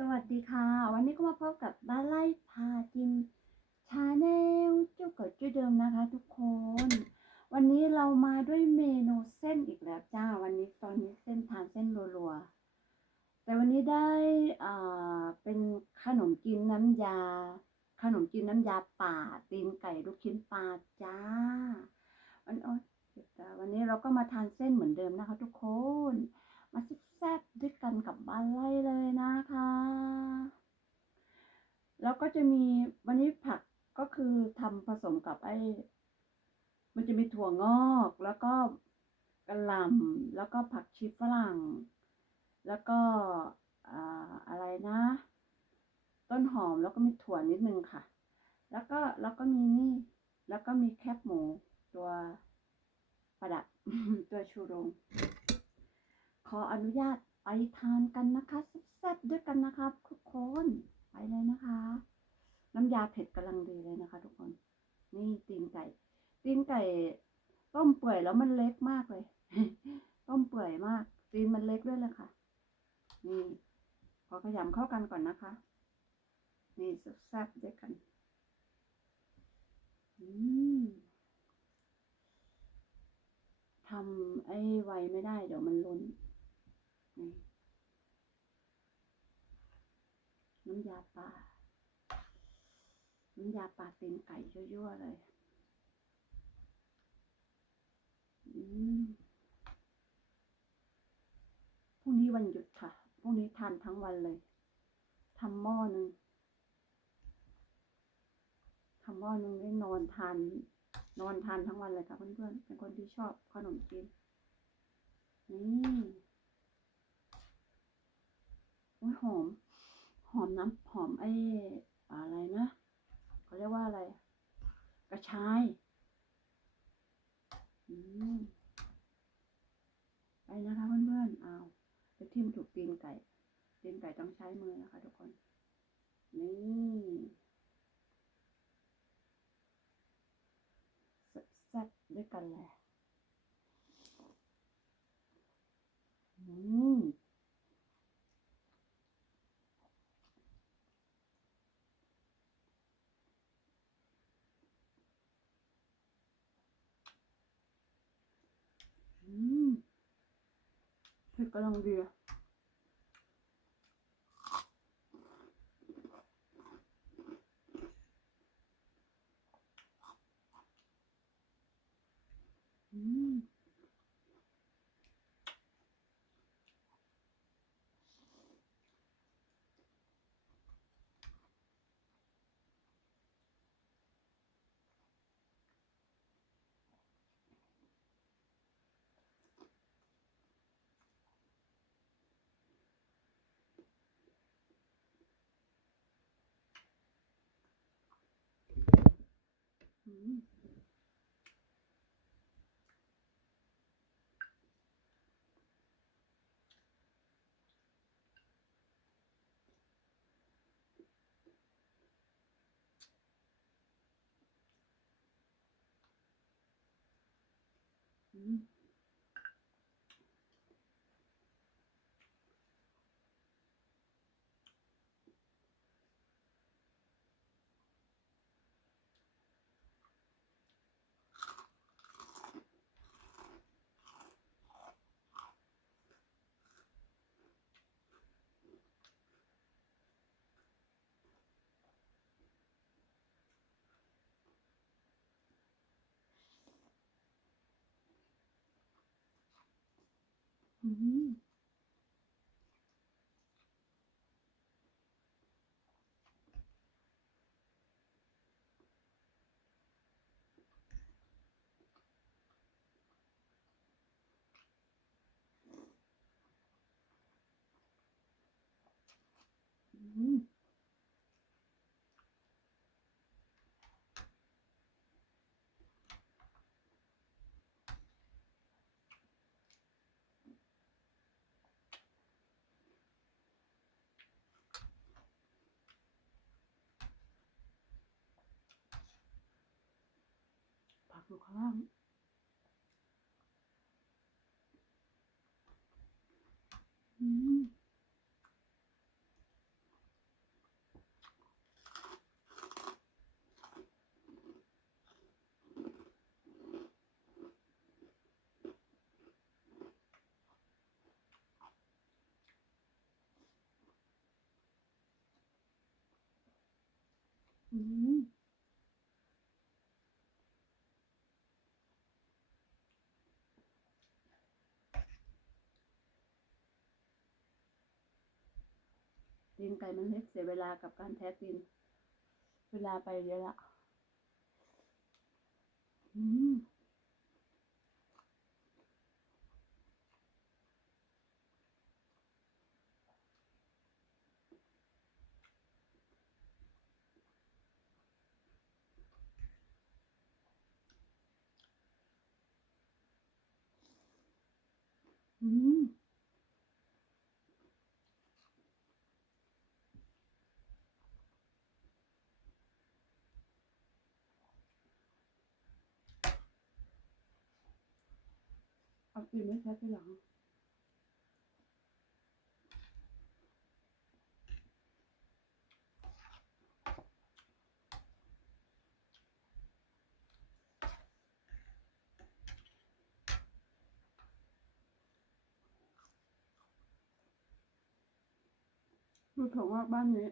สวัสดีค่ะ วันนี้ก็มาพบกับบ้านไล่พากินชาแนลจ้าเกิดจุ้ยเดิมนะคะ ทุกคน วันนี้เรามาด้วยเมนูเส้นอีกแล้วจ้า วันนี้ตอนนี้เส้นทานเส้นรัวๆแต่วันนี้ได้อ่าเป็นขนมจีนน้ำยา ขนมจีนน้ำยาป่าตีนไก่ลูกชิ้นปลาจ้าวันโอ๊ยเจ็บตาวันนี้เราก็มาทานเส้นเหมือนเดิมนะคะ ทุกคน มาแซ่บด้วยกันกับบ้านไร่เลยนะคะ แล้วก็จะมีวันนี้ผักก็คือทำผสมกับไอ้ มันจะมีถั่วงอกแล้วก็กระหล่ำแล้วก็ผักชีฝรั่ง แล้วก็อ่าอะไรนะ ต้นหอมแล้วก็มีถั่วนิดนึงค่ะ แล้วก็แล้วก็มีนี่ แล้วก็มีแคบหมูตัวประดับตัวชูโรง ขออนุญาตไปทานกันนะคะแซ่บๆด้วยกันนะครับทุกคนไปเลยนะคะ น้ำยาเผ็ดกำลังดีเลยนะคะ ทุกคนนี่ตีนไก่ตีนไก่ต้มเปื่อยแล้วมันเล็กมากเลย ต้มเปื่อยมากตีนมันเล็กด้วยเลยค่ะ นี่พอขยำเข้ากันก่อนนะคะ นี่แซ่บๆด้วยกันทำไอ้ไวไม่ได้เดี๋ยวมันล้น น้ำยาป่าน้ำยาป่าเตีนไก่ยั่วๆเลยพรุ่งนี้วันหยุดค่ะ พรุ่งนี้ทานทั้งวันเลย ทำหม้อหนึ่งทำหม้อหนึ่งได้นอนทาน นอนทานทั้งวันเลยค่ะเพื่อนๆ เป็นคนที่ชอบขนมจีนนี่ อุ้ยหอม หอมน้ำหอมไอ้อะไรนะเขาเรียกว่าอะไร กระชายอืมไปนะคะเพื่อนๆเอาไปทิ่มถูกตีนไก่ตีนไก่ต้องใช้มือนะคะทุกคน นี่แซ่บด้วยกันแหละอืม อืมเผ็ดก อืม อืม のかなうんうん。 ตีนไก่มันเล็กเสียเวลากับการแท้ตีน เวลาไปเยอะละอืมอืม เอาตีนไม่ใช่ทีหลังดูถั่วงอกบ้านนี้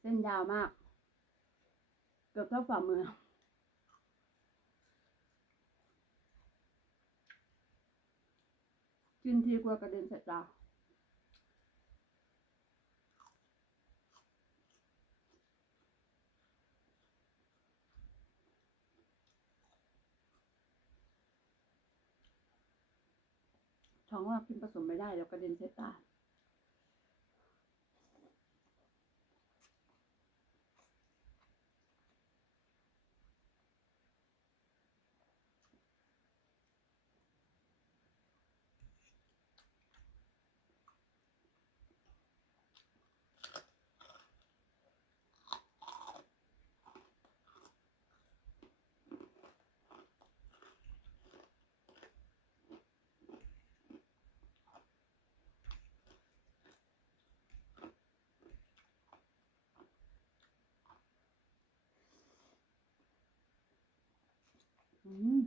เส้นยาวมาก เกือบเท่าฝ่ามือ กินทีกว่ากระเด็นใส่ตาท้องว่ากินผสมไม่ได้แล้วกระเด็นใส่ตา อืม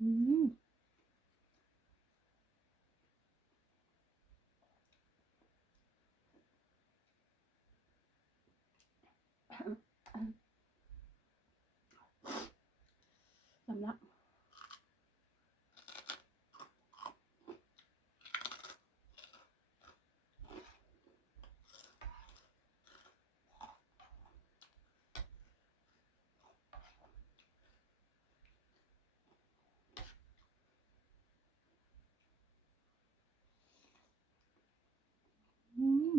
อืม สำลัก อืม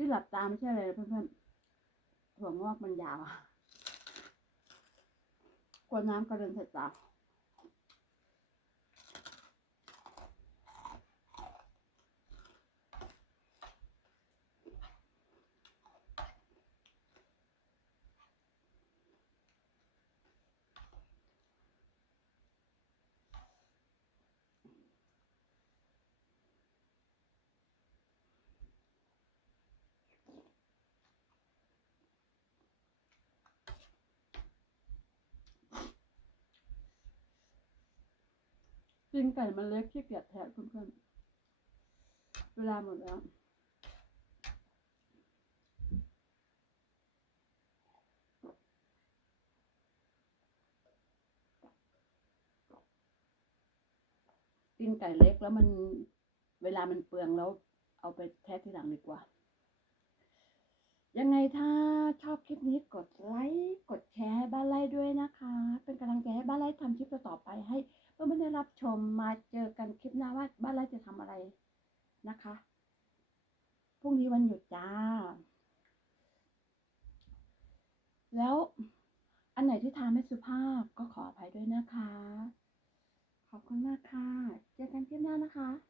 ที่หลับตาไม่ใช่อะไรเลยเพื่อนๆหัวงอกมันยาวกลัวน้ำกระเด็นใส่ตา ตีนไก่มันเล็กขี้เกียจแทะเพื่อนเวลาหมดแล้วตีนไก่เล็กแล้วมันเวลามันเปลืองแล้ว เอาไปแทะที่หลังดีกว่า ยังไงถ้าชอบคลิปนี้กดไลค์กดแชร์บ้านไล่ด้วยนะคะ เป็นกำลังใจให้บ้านไล่ทำคลิปต่อไปให้ รับชมมาเจอกันคลิปหน้าว่าบ้านเราจะทำอะไรนะคะ พรุ่งนี้วันหยุดจ้า แล้วอันไหนที่ทานไม่สุภาพก็ขออภัยด้วยนะคะ ขอบคุณมากค่ะ เจอกันคลิปหน้านะคะ